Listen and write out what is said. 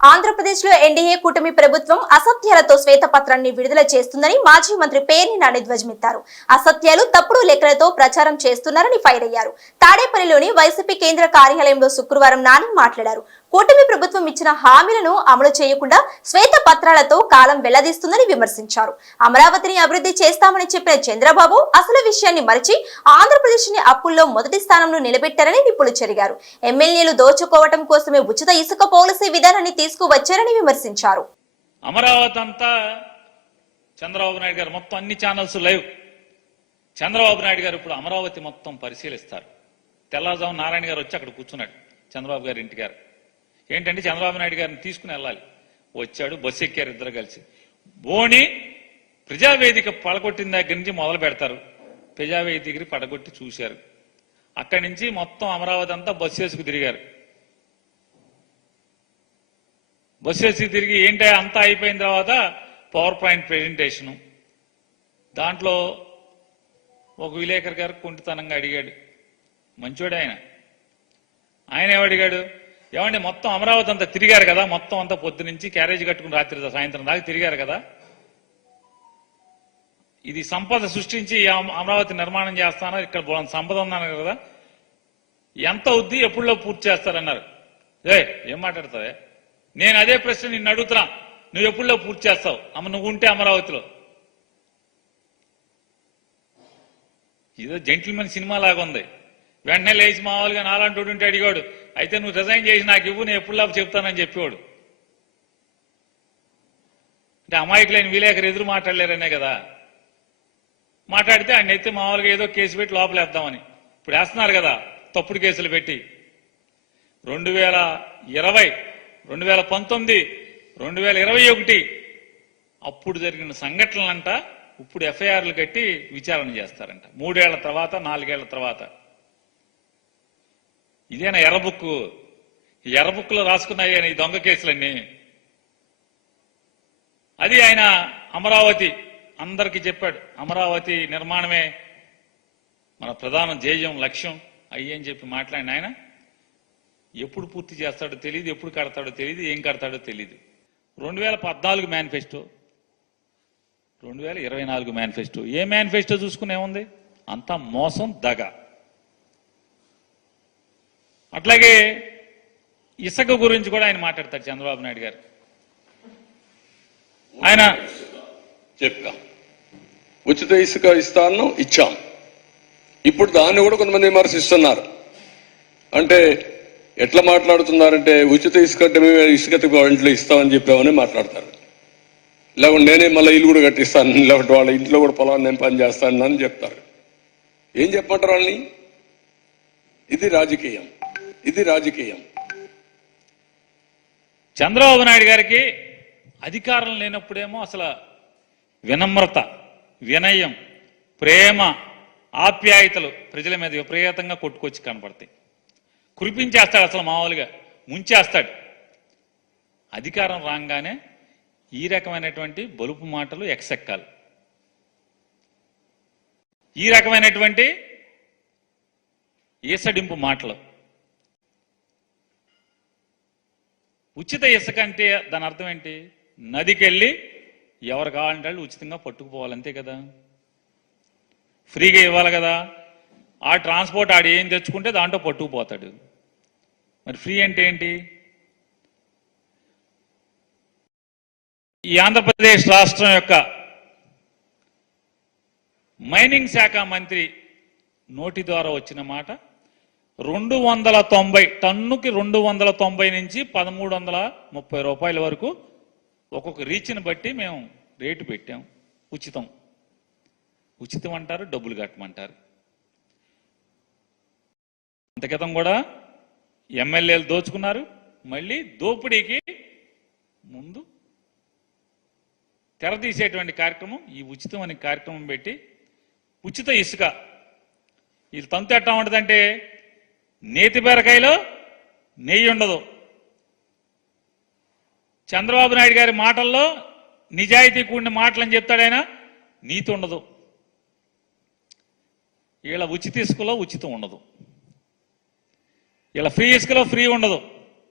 ఆంధ్రప్రదేశ్లో ఎన్డీఏ కూటమి ప్రభుత్వం అసత్యాలతో శ్వేతపత్రాన్ని విడుదల చేస్తుందని మాజీ మంత్రి పేర్ని నాని ధ్వజమెత్తారు. అసత్యాలు తప్పుడు లెక్కలతో ప్రచారం చేస్తున్నారని ఫైర్ అయ్యారు. తాడేపల్లిలోని వైసీపీ కేంద్ర కార్యాలయంలో శుక్రవారం నాని మాట్లాడారు. కూటమి ప్రభుత్వం ఇచ్చిన హామీలను అమలు చేయకుండా శ్వేత పత్రాలతో కాలం వెల్లదీస్తుందని విమర్శించారు. అమరావతిని అభివృద్ధి చేస్తామని చెప్పిన చంద్రబాబు అసలు విషయాన్ని మరిచి ఆంధ్రప్రదేశ్ని అప్పుల్లో మొదటి స్థానంలో నిలబెట్టారని నిప్పులు చెరిగారు. ఎమ్మెల్యేలు దోచుకోవటం కోసమే ఉచిత ఇసుక పాలసీ విధానాన్ని తీసుకువచ్చారని విమర్శించారు. అమరావతి అంతా చంద్రబాబు నాయుడు గారు మొత్తం అన్ని ఛానల్స్ లైవ్. చంద్రబాబు నాయుడు గారు ఇప్పుడు అమరావతి మొత్తం పరిశీలిస్తారు. తెల్లవారుజాము నారాయణ గారు వచ్చి అక్కడ కూర్చున్నాడు. చంద్రబాబు గారి ఇంటి గారు. ఏంటంటే చంద్రబాబు నాయుడు గారిని తీసుకుని వెళ్ళాలి. వచ్చాడు బస్సు ఎక్కారు ఇద్దరు కలిసి. బోని ప్రజావేదిక పడగొట్టిన దగ్గర నుంచి మొదలు పెడతారు. ప్రజావేదికని పడగొట్టి చూశారు. అక్కడి నుంచి మొత్తం అమరావతి అంతా బస్సు వేసుకు తిరిగారు. బస్సు వేసి తిరిగి ఏంటి అంతా అయిపోయిన తర్వాత పవర్ పాయింట్ ప్రజెంటేషను. దాంట్లో ఒక విలేకరు గారు కుంటితనంగా అడిగాడు. మంచోడు ఆయన. ఆయన ఏమడిగాడు ఏమండి మొత్తం అమరావతి అంతా తిరిగారు కదా? మొత్తం అంతా పొద్దు నుంచి క్యారేజ్ కట్టుకుని రాత్రి సాయంత్రం దాకా తిరిగారు కదా? ఇది సంపద సృష్టించి అమరావతి నిర్మాణం చేస్తాను? ఇక్కడ సంపద ఉన్నాను కదా? ఎంత అవుద్ది ఎప్పుడులో పూర్తి చేస్తారన్నారు. ఏ ఏం మాట్లాడతావే? నేను అదే ప్రశ్న నిన్ను అడుగుతున్నా. నువ్వు ఎప్పుడులో పూర్తి చేస్తావు? అమ్మ నువ్వు ఉంటే అమరావతిలో. ఏదో జెంటిల్మెన్ సినిమా లాగా ఉంది వెంటనే లేచి మామూలుగా నాలాంటి ఉంటే అడిగాడు అయితే నువ్వు రిజైన్ చేసి నాకు ఇవ్వు నేను ఎప్పుడులా చెప్తానని చెప్పేవాడు. అంటే అమాయకులైన విలేకరు ఎదురు మాట్లాడలేరనే కదా. మాట్లాడితే ఆయన ఎత్తి మామూలుగా ఏదో కేసు పెట్టి లోపలేద్దామని. ఇప్పుడు వేస్తున్నారు కదా తప్పుడు కేసులు పెట్టి. రెండు వేల ఇరవై రెండు వేల పంతొమ్మిది రెండు వేల ఇరవై ఒకటి అప్పుడు జరిగిన సంఘటనలంట ఇప్పుడు ఎఫ్ఐఆర్లు కట్టి విచారణ చేస్తారంట. మూడేళ్ళ తర్వాత నాలుగేళ్ళ తర్వాత. ఇదేనా ఎర్రబుక్కు ఈ ఎర్ర రాసుకున్నాయి ఈ దొంగ కేసులన్నీ. అది ఆయన అమరావతి అందరికీ చెప్పాడు. అమరావతి నిర్మాణమే మన ప్రధాన ధ్యేయం లక్ష్యం అయ్యని చెప్పి మాట్లాడిన ఆయన. ఎప్పుడు పూర్తి చేస్తాడో తెలియదు ఎప్పుడు కడతాడో తెలియదు ఏం కడతాడో తెలియదు రెండు వేల పద్నాలుగు మేనిఫెస్టో రెండు వేల ఇరవై నాలుగు మేనిఫెస్టో ఏ మేనిఫెస్టో చూసుకునే ఉంది అంతా మోసం దగ. అట్లాగే ఇసుక గురించి కూడా ఆయన మాట్లాడతారు చంద్రబాబు నాయుడు గారు. ఆయన చెప్పా ఉచిత ఇసుక ఇస్తాను ఇచ్చాం. ఇప్పుడు దాన్ని కూడా కొంతమంది విమర్శిస్తున్నారు. అంటే ఎట్లా మాట్లాడుతున్నారంటే ఉచిత ఇసుక అంటే మేము ఇసుక ఇంట్లో ఇస్తామని చెప్పామని మాట్లాడతారు. లేకుంటే నేనే మళ్ళీ ఇల్లు కూడా కట్టిస్తాను లేకుంటే వాళ్ళ ఇంట్లో కూడా పొలాన్ని నేను పని చేస్తాను అని చెప్తారు. ఏం చెప్పమంటారు వాళ్ళని? ఇది రాజకీయం. ఇది రాజకీయం. చంద్రబాబు నాయుడు గారికి అధికారం లేనప్పుడేమో అసలు వినమ్రత వినయం ప్రేమ ఆప్యాయతలు ప్రజల మీద విపరీతంగా కొట్టుకొచ్చి కనపడతాయి. కురిపించేస్తాడు అసలు మామూలుగా ముంచేస్తాడు. అధికారం రాగానే ఈ రకమైనటువంటి బలుపు మాటలు ఎక్సెక్కాలి. ఈ రకమైనటువంటి ఈసడింపు మాటలు ఉచిత ఇసుక అంటే దాని అర్థం ఏంటి? నదికెళ్ళి ఎవరు కావాలంటే వాళ్ళు ఉచితంగా పట్టుకుపోవాలి అంతే కదా? ఫ్రీగా ఇవ్వాలి కదా? ఆ ట్రాన్స్పోర్ట్ ఆడు ఏం తెచ్చుకుంటే దాంట్లో పట్టుకుపోతాడు. మరి ఫ్రీ అంటే ఏంటి? ఈ ఆంధ్రప్రదేశ్ రాష్ట్రం యొక్క మైనింగ్ శాఖ మంత్రి నోటి ద్వారా వచ్చిన మాట రెండు వందల తొంభై టన్నుకి రెండు వందల తొంభై నుంచి పదమూడు వందల ముప్పై రూపాయల వరకు ఒక్కొక్క రీచ్ని బట్టి మేము రేటు పెట్టాం. ఉచితం. ఉచితం అంటారు డబ్బులు కట్టమంటారు. అంతకితం కూడా ఎమ్మెల్యేలు దోచుకున్నారు. మళ్ళీ దోపిడీకి ముందు తెరదీసేటువంటి కార్యక్రమం ఈ ఉచితం అనే కార్యక్రమం పెట్టి ఉచిత ఇసుక. వీళ్ళు తంతు ఎట్టా ఉంటుందంటే నేతి బీరకాయలో నెయ్యి ఉండదు. చంద్రబాబు నాయుడు గారి మాటల్లో నిజాయితీ కూడిన మాటలని చెప్తాడైనా నీతి ఉండదు. వీళ్ళ ఉచిత ఇసుకలో ఉచితం ఉండదు. ఇలా ఫ్రీ ఇసుకలో ఫ్రీ ఉండదు.